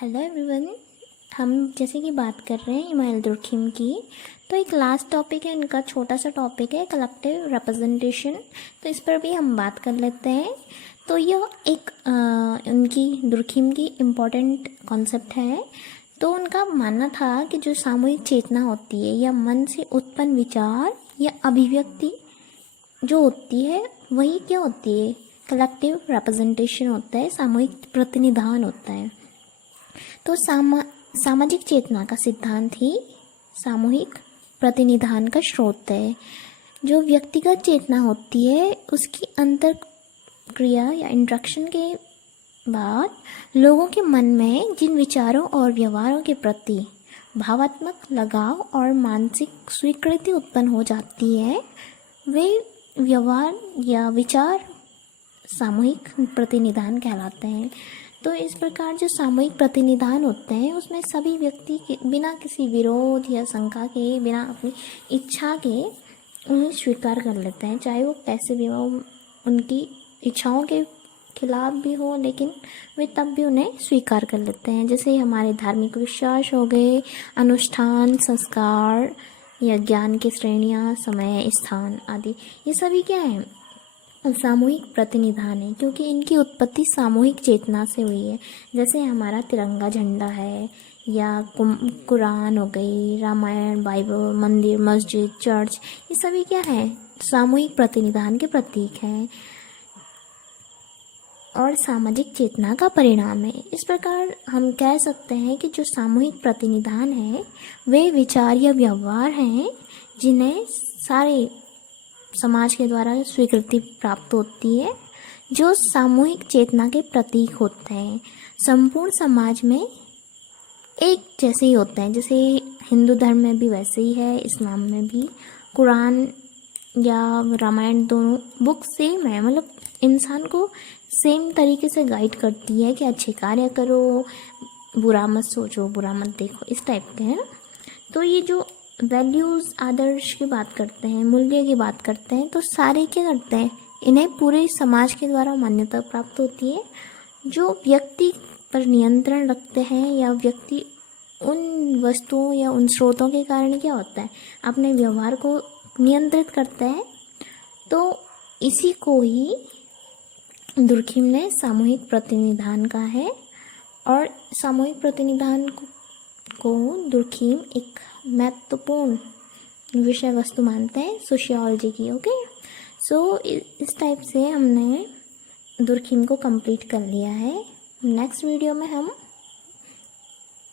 Hello everyone. हम जैसे कि बात कर रहे हैं इमानुएल दुर्खिम की, तो एक लास्ट टॉपिक है इनका, छोटा सा टॉपिक है कलेक्टिव रिप्रेजेंटेशन। तो इस पर भी हम बात कर लेते हैं। तो यह एक उनकी दुर्खिम की इम्पोर्टेंट कॉन्सेप्ट है। तो उनका मानना था कि जो सामूहिक चेतना होती है या मन से उत्पन्न विचार या अभिव्यक्ति जो होती है वही क्या होती है, कलेक्टिव रिप्रेजेंटेशन होता है, सामूहिक प्रतिनिधान होता है। तो सामाजिक चेतना का सिद्धांत ही सामूहिक प्रतिनिधान का स्रोत है। जो व्यक्तिगत चेतना होती है उसकी अंतर क्रिया या इंट्रैक्शन के बाद लोगों के मन में जिन विचारों और व्यवहारों के प्रति भावात्मक लगाव और मानसिक स्वीकृति उत्पन्न हो जाती है, वे व्यवहार या विचार सामूहिक प्रतिनिधान कहलाते हैं। तो इस प्रकार जो सामूहिक प्रतिनिधान होते हैं उसमें सभी व्यक्ति के बिना किसी विरोध या शंका के, बिना अपनी इच्छा के उन्हें स्वीकार कर लेते हैं, चाहे वो कैसे भी हो, उनकी इच्छाओं के खिलाफ भी हो, लेकिन वे तब भी उन्हें स्वीकार कर लेते हैं। जैसे हमारे धार्मिक विश्वास हो गए, अनुष्ठान, संस्कार या ज्ञान की श्रेणियाँ, समय, स्थान आदि, ये सभी क्या है, सामूहिक प्रतिनिधान है, क्योंकि इनकी उत्पत्ति सामूहिक चेतना से हुई है। जैसे हमारा तिरंगा झंडा है, या कुरान हो गई, रामायण, बाइबल, मंदिर, मस्जिद, चर्च, ये सभी क्या है, सामूहिक प्रतिनिधान के प्रतीक हैं और सामाजिक चेतना का परिणाम है। इस प्रकार हम कह सकते हैं कि जो सामूहिक प्रतिनिधान है वे विचार या व्यवहार हैं जिन्हें सारे समाज के द्वारा स्वीकृति प्राप्त होती है, जो सामूहिक चेतना के प्रतीक होते हैं। संपूर्ण समाज में एक जैसे ही होते हैं, जैसे हिंदू धर्म में भी वैसे ही है, इस्लाम में भी। कुरान या रामायण दोनों बुक सेम है, मतलब इंसान को सेम तरीके से गाइड करती है कि अच्छे कार्य करो, बुरा मत सोचो, बुरा मत देखो, इस टाइप के हैं। तो ये जो वैल्यूज़, आदर्श की बात करते हैं, मूल्य की बात करते हैं, तो सारे क्या करते हैं, इन्हें पूरे समाज के द्वारा मान्यता प्राप्त होती है। जो व्यक्ति पर नियंत्रण रखते हैं या व्यक्ति उन वस्तुओं या उन स्रोतों के कारण क्या होता है, अपने व्यवहार को नियंत्रित करता है। तो इसी को ही दुर्खिम ने सामूहिक प्रतिनिधान कहा है, और सामूहिक प्रतिनिधान को दुर्खिम एक महत्वपूर्ण विषय वस्तु मानते हैं सोशियोलॉजी की। ओके, सो इस टाइप से हमने दुर्खिम को कंप्लीट कर लिया है। नेक्स्ट वीडियो में हम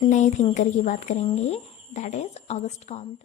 नए थिंकर की बात करेंगे, दैट इज़ ऑगस्ट कॉम्ट।